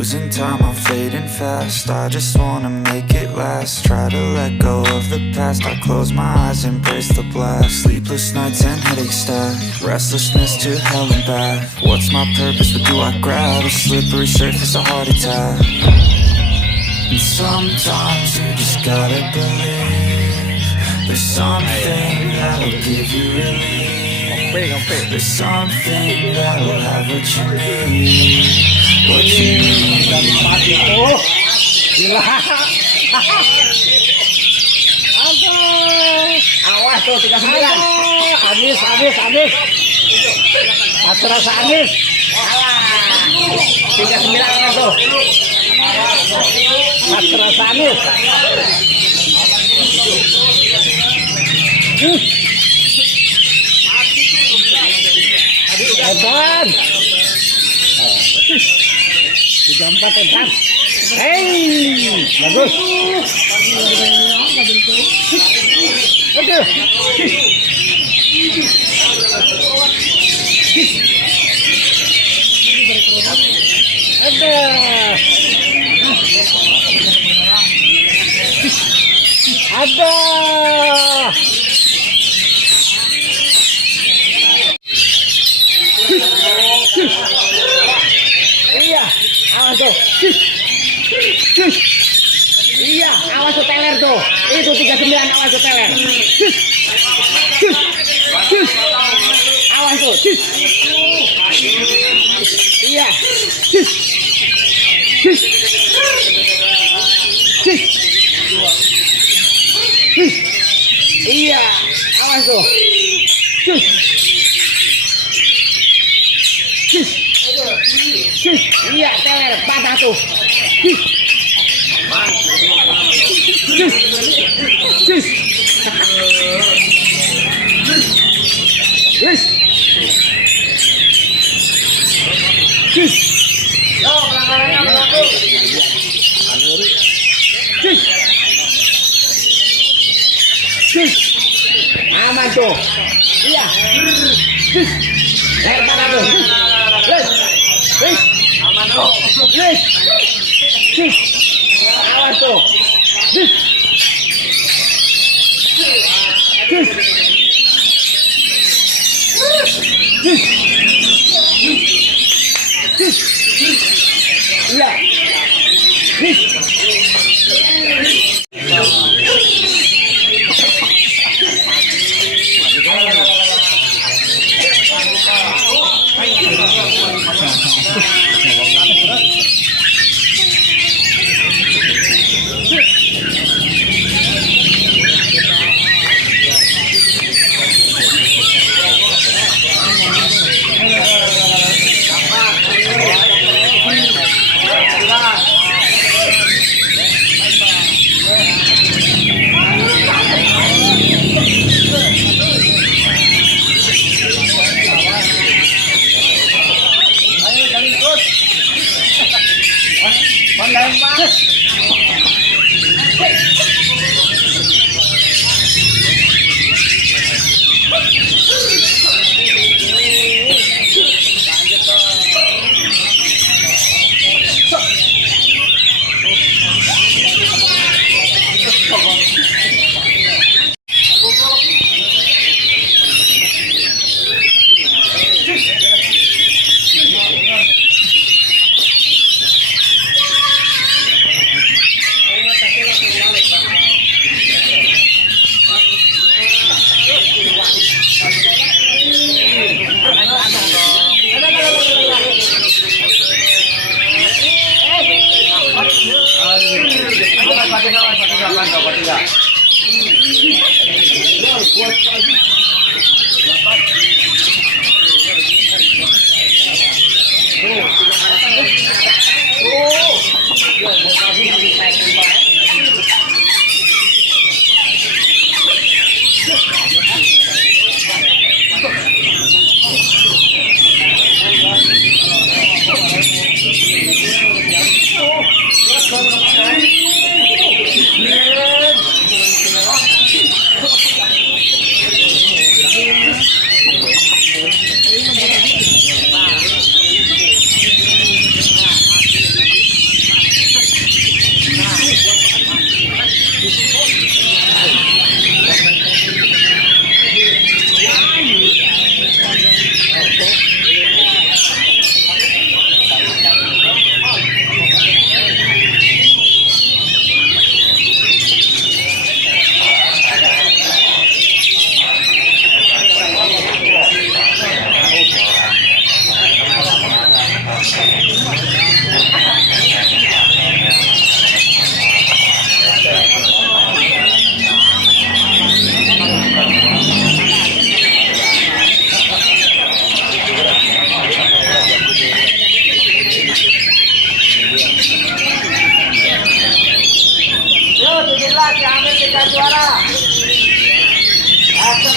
Losing time, I'm fading fast. I just wanna make it last. Try to let go of the past. I close my eyes, embrace the blast. Sleepless nights and headache stack. Restlessness to hell and back. What's my purpose? What do I grab? A slippery surface, a heart attack. And sometimes you just gotta believe there's something that'll give you relief. There's something that'll have what you need. What you need. Oh, gila. Aduh. Awas tuh 39. Habis. Terasa habis. Alah. 39 awas tuh. Terasa habis. Edan. 34 Edan. Hei, bagus. Aduh. Ada. Iya, awas tuh. Iya, awas tuh teler tuh. Itu 39, awas tuh teler. Awas tuh. Iya. Iya, awas tuh. Iya, teler patah tuh. Aman tuh. Iya. Leher patah tuh. Aman tuh. Awas tuh. Iya.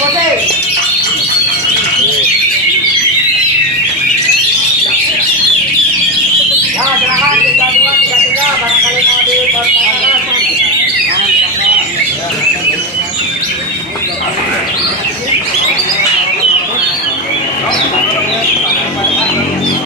Posisi.